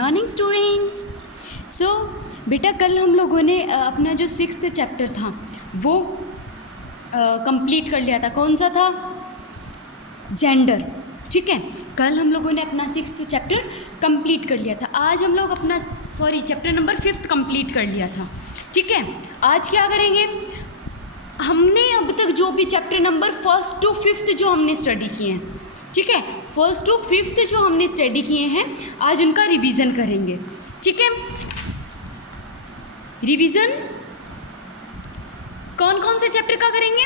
Morning students. सो बेटा कल हम लोगों ने अपना जो 6th चैप्टर था वो कंप्लीट कर लिया था। कौन सा था? जेंडर। ठीक है, कल हम लोगों ने अपना 6th चैप्टर कंप्लीट कर लिया था। आज हम लोग अपना चैप्टर नंबर 5th कंप्लीट कर लिया था। ठीक है, आज क्या करेंगे? हमने अब तक जो भी chapter number 1st to 5th जो हमने स्टडी किए हैं, ठीक है, 1st to 5th जो हमने स्टडी किए हैं, आज उनका रिवीजन करेंगे। ठीक है, रिवीजन कौन कौन से चैप्टर का करेंगे?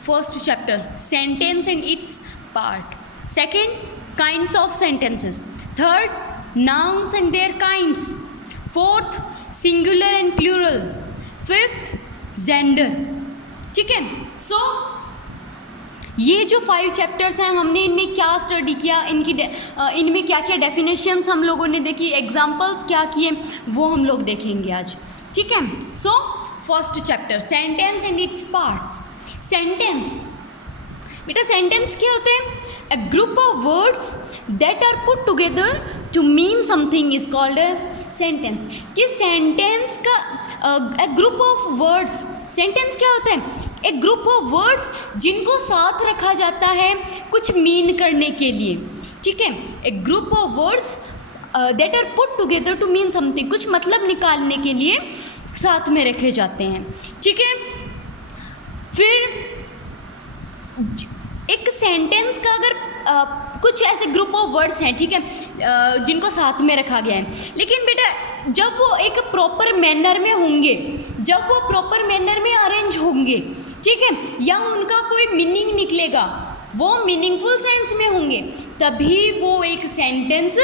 First chapter sentence and its part, second kinds of sentences, third nouns and their kinds, fourth singular and plural, fifth gender. ठीक है, सो ये जो 5 चैप्टर्स हैं, हमने इनमें क्या स्टडी किया, इनमें क्या क्या डेफिनेशंस हम लोगों ने देखी, एग्जाम्पल्स क्या किए, वो हम लोग देखेंगे आज। ठीक है, so first chapter sentence and its parts. Sentence, बेटा सेंटेंस क्या होते हैं? A group of words that are put together to mean something is called a sentence. कि सेंटेंस का ग्रुप ऑफ वर्ड्स, सेंटेंस क्या होता है? एक ग्रुप ऑफ वर्ड्स जिनको साथ रखा जाता है कुछ मीन करने के लिए। ठीक है, एक group of words that are put together to mean something, कुछ मतलब निकालने के लिए साथ में रखे जाते हैं। ठीक है, फिर एक सेंटेंस का अगर कुछ ऐसे ग्रुप ऑफ वर्ड्स हैं, ठीक है, जिनको साथ में रखा गया है, लेकिन बेटा जब वो एक प्रॉपर मैनर में होंगे, जब वो प्रॉपर मैनर में अरेंज होंगे, ठीक है, या उनका कोई मीनिंग निकलेगा, वो मीनिंगफुल सेंस में होंगे, तभी वो एक सेंटेंस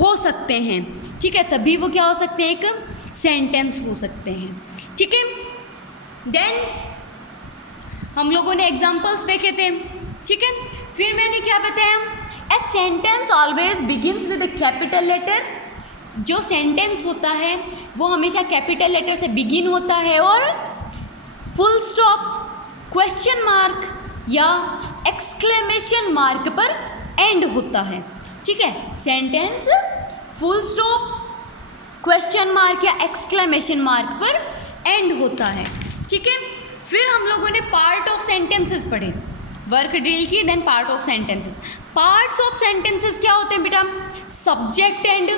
हो सकते हैं। ठीक है, तभी वो क्या हो सकते हैं? एक सेंटेंस हो सकते हैं। ठीक है, देन हम लोगों ने एग्जाम्पल्स देखे थे। ठीक है, फिर मैंने क्या बताया? A sentence always begins with a capital letter. जो सेंटेंस होता है वो हमेशा कैपिटल लेटर से बिगिन होता है और फुल स्टॉप, क्वेश्चन मार्क या एक्सक्लेमेशन मार्क पर एंड होता है। ठीक है, sentence full stop, question mark या एक्सक्लेमेशन मार्क पर एंड होता है। ठीक है, फिर हम लोगों ने पार्ट ऑफ सेंटेंसेस पढ़े, वर्क ड्रिल की, then part of sentences. Parts of sentences क्या होते हैं बेटा? Subject and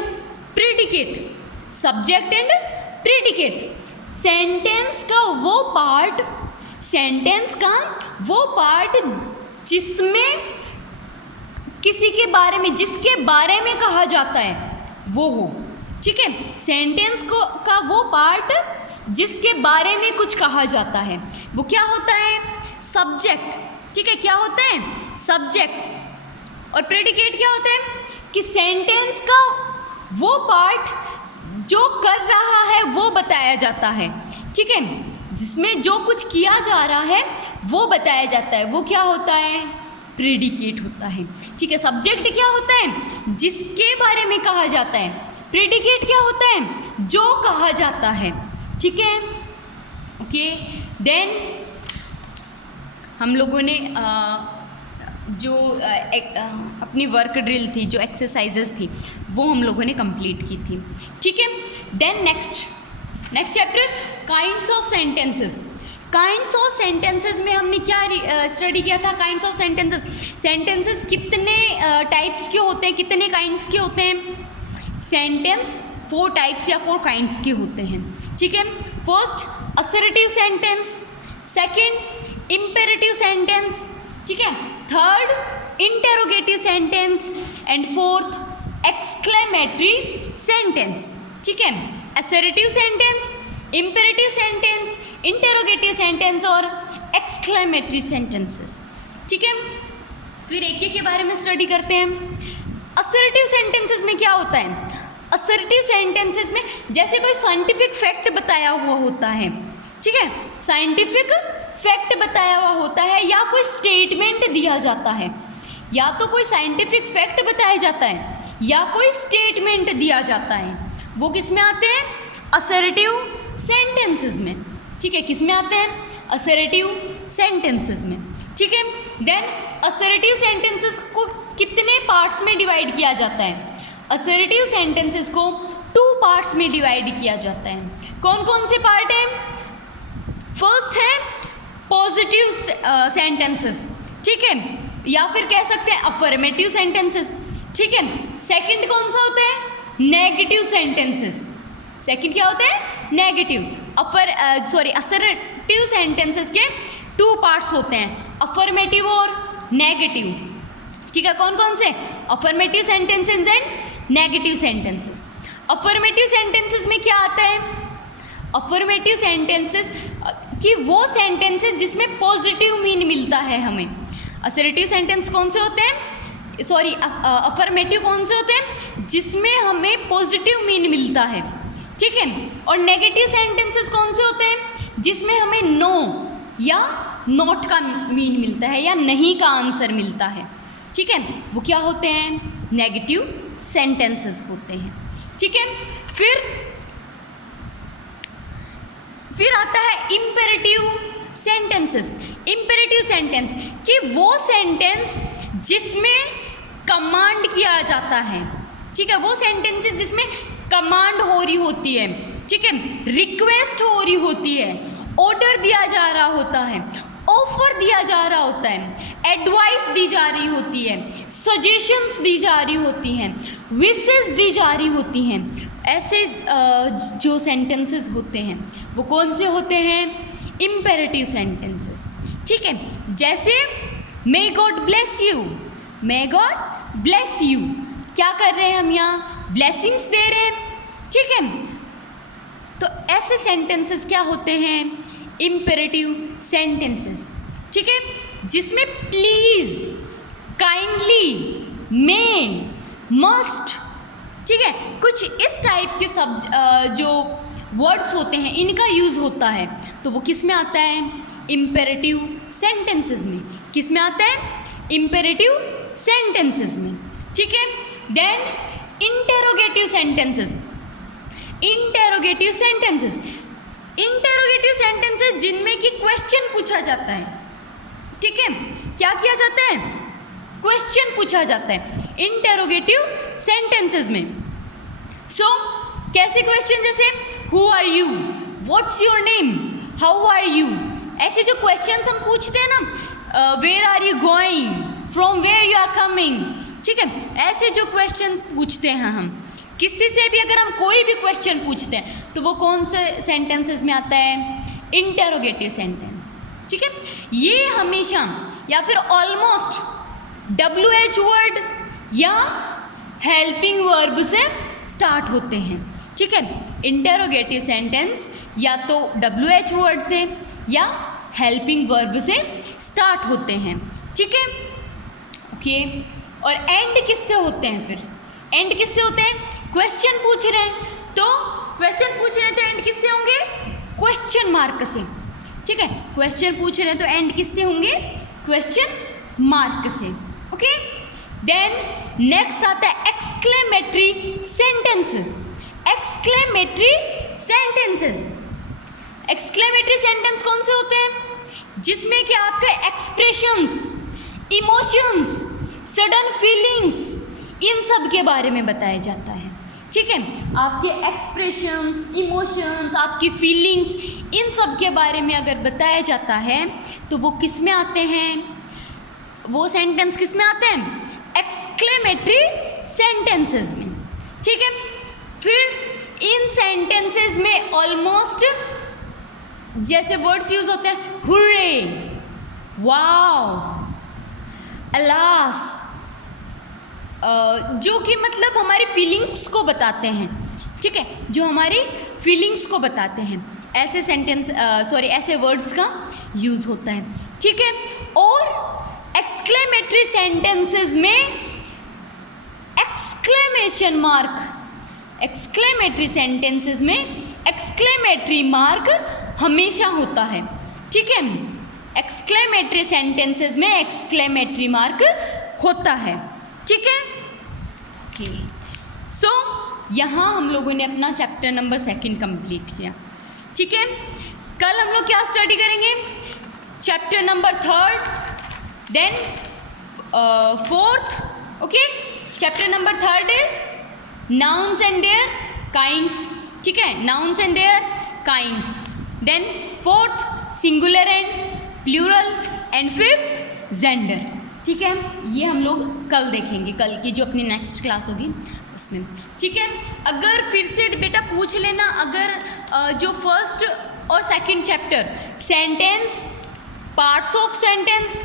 predicate. Subject and predicate, sentence का वो पार्ट, सेंटेंस का वो पार्ट जिसमें किसी के बारे में, जिसके बारे में कहा जाता है वो हो। ठीक है, सेंटेंस को का वो पार्ट जिसके बारे में कुछ कहा जाता है वो क्या होता है? सब्जेक्ट। ठीक है, क्या होता है? सब्जेक्ट। और प्रेडिकेट क्या होता है? कि सेंटेंस का वो पार्ट जो कर रहा है वो बताया जाता है। ठीक है, जिसमें जो कुछ किया जा रहा है वो बताया जाता है, वो क्या होता है? प्रेडिकेट होता है। ठीक है, सब्जेक्ट क्या होता है? जिसके बारे में कहा जाता है। प्रेडिकेट क्या होता है? जो कहा जाता है। ठीक है, ओके, देन हम लोगों ने जो अपनी वर्क ड्रिल थी, जो एक्सरसाइजेस थी, वो हम लोगों ने कंप्लीट की थी। ठीक है, then next chapter kinds of sentences. Kinds of sentences में हमने क्या स्टडी किया था? काइंड्स ऑफ सेंटेंसेस, सेंटेंसेस कितने टाइप्स के होते हैं, कितने काइंड्स के होते हैं? सेंटेंस 4 टाइप्स या 4 काइंड्स के होते हैं। ठीक है, first assertive sentence, second imperative sentence, ठीक है, third interrogative sentence and fourth exclamatory sentence. ठीक है, assertive sentence, imperative sentence, interrogative sentence और एक्सक्लेमेटरी सेंटेंसेस। ठीक है, फिर एक एक के बारे में स्टडी करते हैं। असर्टिव सेंटेंसेस में क्या होता है? असर्टिव सेंटेंसेस में जैसे कोई साइंटिफिक फैक्ट बताया हुआ होता है, ठीक है, साइंटिफिक फैक्ट बताया हुआ होता है या कोई स्टेटमेंट दिया जाता है, या तो कोई साइंटिफिक फैक्ट बताया जाता है या कोई स्टेटमेंट दिया जाता है, वो किस में आते हैं? असर्टिव सेंटेंसेस में। ठीक है, किस में आते हैं? असर्टिव सेंटेंसेस में। ठीक है, देन असर्टिव सेंटेंसेस को कितने पार्ट्स में डिवाइड किया जाता है? असर्टिव सेंटेंसेस को 2 पार्ट्स में डिवाइड किया जाता है। कौन कौन से पार्ट हैं? फर्स्ट है पॉजिटिव सेंटेंसेस, ठीक है, या फिर कह सकते हैं अफर्मेटिव सेंटेंसेस, ठीक है। सेकंड कौन सा होता है? Negative sentences. सेकंड क्या होता है? नेगेटिव। असर्टिव सेंटेंसेस के 2 पार्ट्स होते हैं, अफर्मेटिव और नेगेटिव, ठीक है। कौन कौन से? Affirmative sentences and negative sentences. Affirmative sentences में क्या आता है? अफर्मेटिव सेंटेंसेस कि वो सेंटेंसेस जिसमें पॉजिटिव मीन मिलता है हमें। असर्टिव सेंटेंस कौन से होते हैं? अफर्मेटिव कौन से होते हैं? जिसमें हमें पॉजिटिव मीन मिलता है, ठीक है। और नेगेटिव सेंटेंसेस कौन से होते हैं? जिसमें हमें नो या नॉट का मीन मिलता है या नहीं का आंसर मिलता है, ठीक है। वो क्या होते हैं? नेगेटिव सेंटेंसेस होते हैं, ठीक है। फिर आता है इम्पेरेटिव सेंटेंसेस। इम्पेरेटिव सेंटेंस कि वो सेंटेंस जिसमें कमांड किया जाता है, ठीक है। वो सेंटेंसेस जिसमें कमांड हो रही होती है, ठीक है, रिक्वेस्ट हो रही होती है, ऑर्डर दिया जा रहा होता है, ऑफर दिया जा रहा होता है, एडवाइस दी जा रही होती है, सजेशंस दी जा रही होती हैं, विशेस दी जा रही होती हैं। ऐसे जो सेंटेंसेस होते हैं वो कौन से होते हैं? इम्पेरेटिव सेंटेंसेस, ठीक है। जैसे may God bless you, may God bless you, क्या कर रहे हैं हम यहाँ? ब्लेसिंग्स दे रहे हैं, ठीक है। तो ऐसे सेंटेंसेस क्या होते हैं? इम्पेरेटिव सेंटेंसेस, ठीक है, जिसमें प्लीज, काइंडली, मे, मस्ट, ठीक है, कुछ इस टाइप के सब जो वर्ड्स होते हैं इनका यूज़ होता है। तो वो किस में आता है? इम्पेरेटिव सेंटेंसेस में। किस में आता है? इम्पेरेटिव सेंटेंसेस में, ठीक है। Then interrogative sentences. Interrogative sentences, interrogative sentences जिनमें कि क्वेश्चन पूछा जाता है, ठीक है। क्या किया जाता है? क्वेश्चन पूछा जाता है इंटेरोगेटिव सेंटेंसेस में। कैसे क्वेश्चन? जैसे who are you, what's your name, how are you, ऐसे जो क्वेश्चंस हम पूछते हैं ना, where are you going, from where you are coming, ठीक है, ऐसे जो क्वेश्चंस पूछते हैं हम किसी से भी, अगर हम कोई भी क्वेश्चन पूछते हैं तो वो कौन से सेंटेंसेस में आता है? इंटेरोगेटिव सेंटेंस, ठीक है। ये हमेशा या फिर ऑलमोस्ट WH वर्ड या हेल्पिंग वर्ब से स्टार्ट होते हैं, ठीक है। इंटेरोगेटिव सेंटेंस या तो WH वर्ड से या हेल्पिंग वर्ब से स्टार्ट होते हैं, ठीक है, ओके। और एंड किससे होते हैं? फिर एंड किससे होते हैं? क्वेश्चन पूछ रहे हैं तो एंड किससे होंगे? क्वेश्चन मार्क से, ठीक है। क्वेश्चन पूछ रहे हैं तो एंड किससे होंगे? क्वेश्चन मार्क से, ओके। देन नेक्स्ट आता है exclamatory sentences. Exclamatory sentences, exclamatory sentence कौन से होते हैं? जिसमें कि आपके एक्सप्रेशंस, इमोशंस, सडन फीलिंग्स, इन सब के बारे में बताया जाता है, ठीक है। आपके एक्सप्रेशंस, इमोशंस, आपकी फीलिंग्स, इन सब के बारे में अगर बताया जाता है तो वो किस में आते हैं? वो सेंटेंस किस में आते हैं? एक्सक्लेमेटरी सेंटेंसेस में, ठीक है। फिर इन सेंटेंसेस में ऑलमोस्ट जैसे वर्ड्स यूज होते हैं हुर्रे, वाओ, अलास, जो कि मतलब हमारी फीलिंग्स को बताते हैं, ठीक है, जो हमारी फीलिंग्स को बताते हैं, ऐसे सेंटेंस ऐसे वर्ड्स का यूज होता है, ठीक है। और एक्सक्लेमेटरी सेंटेंसेस में एक्सक्लेमेशन मार्क, एक्सक्लेमेटरी सेंटेंसेस में एक्सक्लेमेटरी मार्क हमेशा होता है, ठीक है। एक्सक्लेमेटरी सेंटेंसेस में एक्सक्लेमेटरी मार्क होता है, ठीक है, ओके। सो यहाँ हम लोगों ने अपना चैप्टर नंबर 2 कंप्लीट किया, ठीक है। कल हम लोग क्या स्टडी करेंगे? Chapter number 3, then 4th, okay. Chapter number 3 is nouns and their kinds, ठीक है, nouns and their kinds. Then fourth singular and plural and fifth gender, ठीक है। ये हम लोग कल देखेंगे, कल की जो अपनी नेक्स्ट क्लास होगी उसमें, ठीक है। अगर फिर से बेटा पूछ लेना, अगर जो फर्स्ट और second chapter sentence, parts of sentence,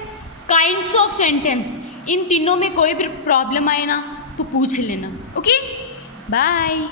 kinds of sentence, इन तीनों में कोई भी प्रॉब्लम आए ना तो पूछ लेना। Okay, bye.